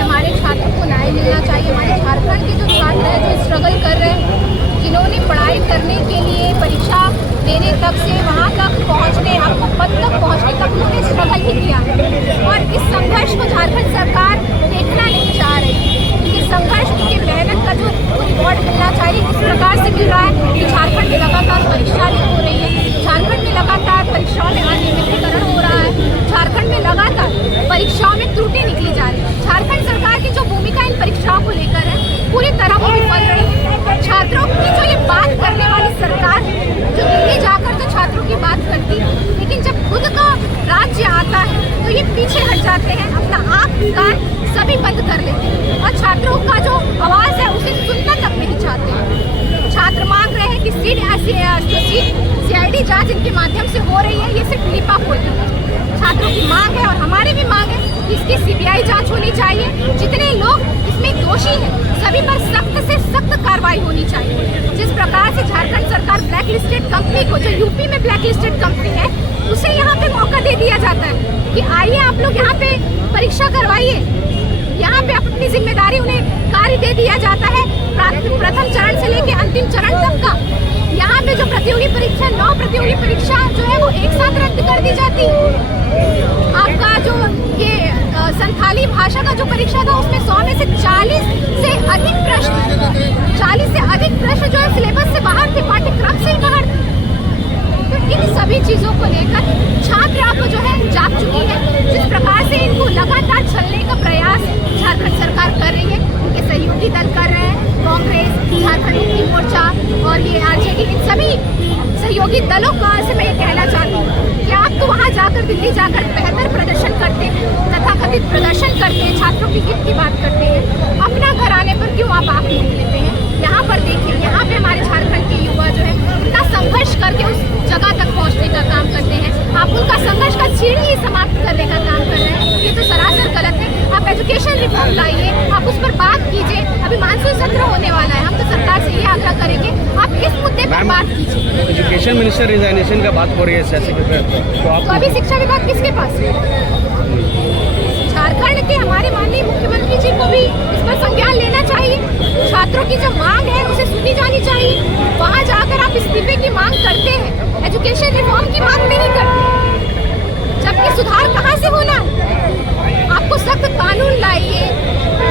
हमारे छात्रों को न्याय मिलना चाहिए। हमारे झारखंड के जो छात्र हैं, जो स्ट्रगल कर रहे हैं, जिन्होंने पढ़ाई करने के लिए परीक्षा देने तक से वहाँ तक पहुँचने, आपको पद तक पहुँचने तक उन्होंने स्ट्रगल ही किया है। और इस संघर्ष को झारखंड सरकार देखना नहीं चाह रही। उनके संघर्ष, उनके मेहनत का जो रिवॉर्ड मिलना चाहिए इस प्रकार से मिल रहा है कि झारखंड में लगातार परीक्षा लीक हो रही है, झारखंड में लगातार परीक्षाओं में अनियमितीकरण हो रहा है, झारखंड में लगातार परीक्षाओं में त्रुटि निकली जा रही है। झारखंड सरकार की जो भूमिका इन परीक्षाओं को लेकर है पूरी तरह वो विफल रही है। छात्रों की जो ये बात करने वाली सरकार है, जो दिल्ली जाकर तो छात्रों की बात करती, लेकिन जब खुद का राज्य आता है तो ये पीछे हट जाते हैं, अपना आँख कान सभी बंद कर लेते हैं और छात्रों का जो आवाज़ है उसे सुनना तक नहीं चाहते हैं। छात्र मांग रहे हैं कि CID जांच इनके माध्यम से हो रही है, ये सिर्फ लिपापोती है। छात्रों की मांग है और हमारी भी मांग है कि इसकी CBI जांच होनी चाहिए। जितने लोग इसमें दोषी हैं सभी पर सख्त से सख्त कार्रवाई होनी चाहिए। जिस प्रकार से झारखंड सरकार ब्लैक लिस्टेड कंपनी को, जो यूपी में ब्लैक लिस्टेड कंपनी है, उसे यहाँ पे मौका दे दिया जाता है कि आइए आप लोग यहाँ पे परीक्षा करवाइए, यहाँ पे अपनी जिम्मेदारी उन्हें कार्य दे दिया जाता है। प्रथम चरण से लेकर अंतिम चरण तक का यहाँ पे जो प्रतियोगी परीक्षा, 9 प्रतियोगी परीक्षा जो है वो एक साथ रद्द कर दी जाती। आपका जो ये संथाली भाषा का जो परीक्षा था उसमें 100 में से 40 से अधिक प्रश्न जो है सिलेबस से बाहर थे, पाठ्यक्रम से ही बाहर थे। तो इन सभी चीजों को लेकर छात्र आप जो है जाग चुकी है। जिस प्रकार से इनको लगातार छलने का प्रयास झारखंड सरकार कर रही है, उनके सहयोगी दल कर रहे हैं, कांग्रेस, झारखंड मुक्ति मोर्चा और ये RJD, इन सभी सहयोगी दलों का से मैं ये कहना चाहती हूँ कि आप तो वहाँ जाकर, दिल्ली जाकर बेहतर प्रदर्शन करते हैं, तथाकथित प्रदर्शन करते हैं, छात्रों की हित की बात करते हैं, अपना घर आने पर क्यों आप आँख मूंद लेते हैं? यहाँ पर देखिए, यहाँ पे हमारे झारखंड के युवा जो है इतना संघर्ष करके उस जगह तक पहुँचने का काम करते हैं। आप उनका संघर्ष का सीढ़ी ही समाप्त करने का काम कर रहे हैं, ये तो सरासर गलत है। आप एजुकेशन रिफॉर्म लाइए, आप उस पर बात कीजिए। अभी मानसून सत्र होने वाला है, हम तो सरकार से ये आग्रह करेंगे आप इस मुद्दे पर बात कीजिए। एजुकेशन मिनिस्टर रिजाइनेशन का बात हो रही है तो अभी शिक्षा विभाग किसके पास है? झारखंड के हमारे माननीय मुख्यमंत्री जी को भी इस पर संज्ञान लेना चाहिए। छात्रों की जो मांग है उसे सुनी जानी चाहिए। वहाँ जाकर आप इस्तीफे की मांग करते हैं, एजुकेशन रिफॉर्म की मांग नहीं करते, जबकि सुधार कहाँ से होना? आपको सख्त कानून लाइए,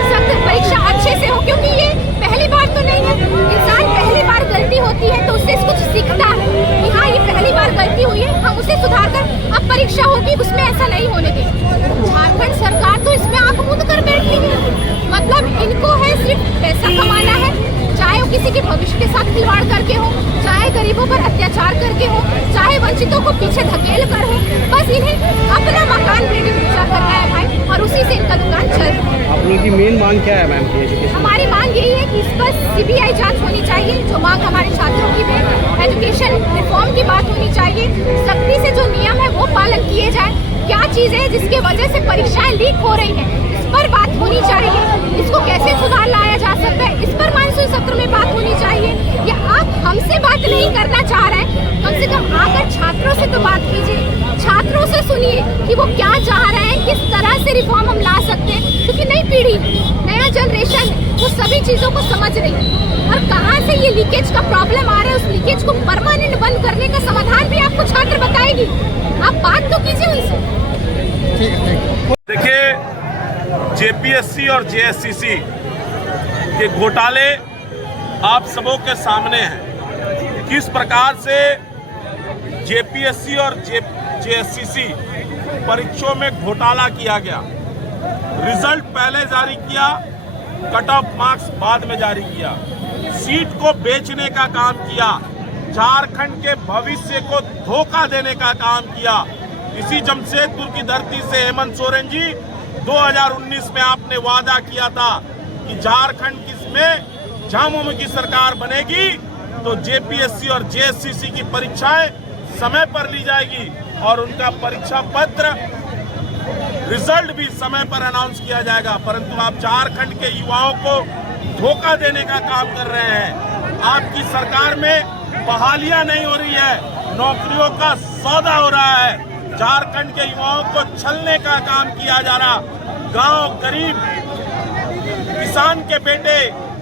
सख्त परीक्षा अच्छे से हो, क्योंकि ये पहली बार तो नहीं है। इंसान पहली बार गलती होती है तो उससे कुछ सीखता है कि हाँ ये पहली बार गलती हुई है, हम उसे सुधार कर अब परीक्षा होगी उसमें ऐसा नहीं होने देंगे। झारखंड सरकार तो इसमें आंख मूंद कर बैठी है। मतलब इनको है सिर्फ पैसा कमाना है, चाहे वो किसी के भविष्य के साथ खिलवाड़ करके हो, चाहे गरीबों पर अत्याचार करके हो, चाहे वंचितों को पीछे धकेल कर हो, बस इन्हें अपना मकान बेटे ऊंचा करना है भाई, और उसी से इनका दुकान चल रहा है। आप लोगों की मेन मांग क्या है मैम? हमारी मांग यही है कि इस पर CBI जांच होनी चाहिए, जो मांग हमारे छात्रों की है। एजुकेशन रिफॉर्म की बात होनी चाहिए, सख्ती से जो नियम है वो पालन किए जाए। क्या चीज़ है जिसके वजह से परीक्षाएं लीक हो रही हैं, इस पर बात होनी चाहिए। इसको कैसे सुधार लाया जा सकता है, इस पर मानसून सत्र में बात होनी चाहिए। या आप हमसे बात नहीं करना चाह रहे हैं, कम से कम आकर छात्रों से तो बात कीजिए, छात्रों से सुनिए कि वो क्या चाह रहे हैं, किस तरह से रिफॉर्म हम ला सकते हैं। क्योंकि नई पीढ़ी, नया जनरेशन वो सभी चीज़ों को समझ रही है। और कहाँ से ये लीकेज का प्रॉब्लम आ रहा है, उस लीकेज को परमानेंट बंद करने का समाधान भी आपको छात्र बताएगी। आप बात तो कीजिए उनसे। देखिए, JPSC और JSCC के घोटाले आप सबों के सामने हैं। किस प्रकार से JPSC और JSCC परीक्षाओं में घोटाला किया गया, रिजल्ट पहले जारी किया, कट ऑफ मार्क्स बाद में जारी किया, सीट को बेचने का काम किया, झारखंड के भविष्य को धोखा देने का काम किया। इसी जमशेदपुर की धरती से हेमंत सोरेन जी 2019 में आपने वादा किया था कि झारखंड में झामुमो की सरकार बनेगी तो JPSC और JSCC की परीक्षाएं समय पर ली जाएगी। और उनका परीक्षा पत्र रिजल्ट भी समय पर अनाउंस किया जाएगा। परंतु आप झारखंड के युवाओं को धोखा देने का काम कर रहे हैं। आपकी सरकार में बहालियां नहीं हो रही है, नौकरियों का सौदा हो रहा है। झारखंड के युवाओं को छलने का काम किया जा रहा। गांव गरीब किसान के बेटे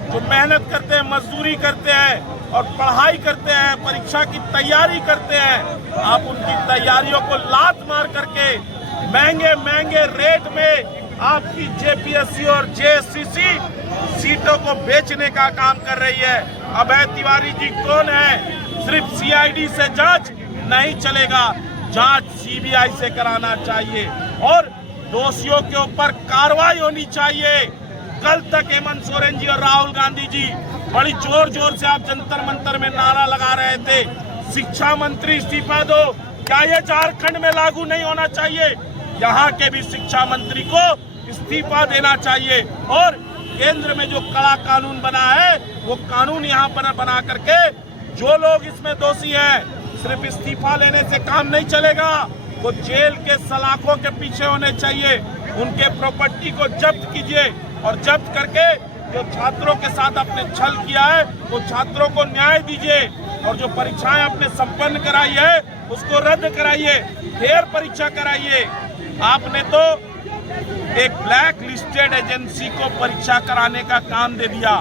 जो मेहनत करते हैं, मजदूरी करते हैं और पढ़ाई करते हैं, परीक्षा की तैयारी करते हैं, आप उनकी तैयारियों को लात मार करके महंगे महंगे रेट में आपकी जेपीएससी और जेएससीसी सीटों को बेचने का काम कर रही है। अभय तिवारी जी कौन है? सिर्फ सीआईडी से जांच नहीं चलेगा, जांच सीबीआई से कराना चाहिए और दोषियों के ऊपर कार्रवाई होनी चाहिए। कल तक हेमंत सोरेन जी और राहुल गांधी जी बड़ी जोर जोर से आप जंतर मंतर में नारा लगा रहे थे, शिक्षा मंत्री इस्तीफा दो। क्या ये झारखंड में लागू नहीं होना चाहिए? यहाँ के भी शिक्षा मंत्री को इस्तीफा देना चाहिए और केंद्र में जो कड़ा कानून बना है वो कानून यहाँ पर बना करके जो लोग इसमें दोषी हैं, सिर्फ इस्तीफा लेने से काम नहीं चलेगा, वो जेल के सलाखों के पीछे होने चाहिए। उनके प्रॉपर्टी को जब्त कीजिए और जब्त करके जो छात्रों के साथ आपने छल किया है वो छात्रों को न्याय दीजिए और जो परीक्षाएं आपने संपन्न कराई है उसको रद्द कराइए, फेयर परीक्षा कराइए। आपने तो एक ब्लैक लिस्टेड एजेंसी को परीक्षा कराने का काम दे दिया।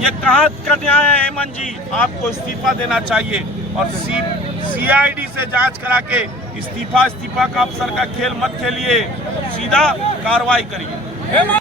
ये कहाँ का न्याय है हेमंत जी? आपको इस्तीफा देना चाहिए और सीआईडी से जांच करा के इस्तीफा का अफसर का खेल मत खेलिए, सीधा कार्रवाई करिए।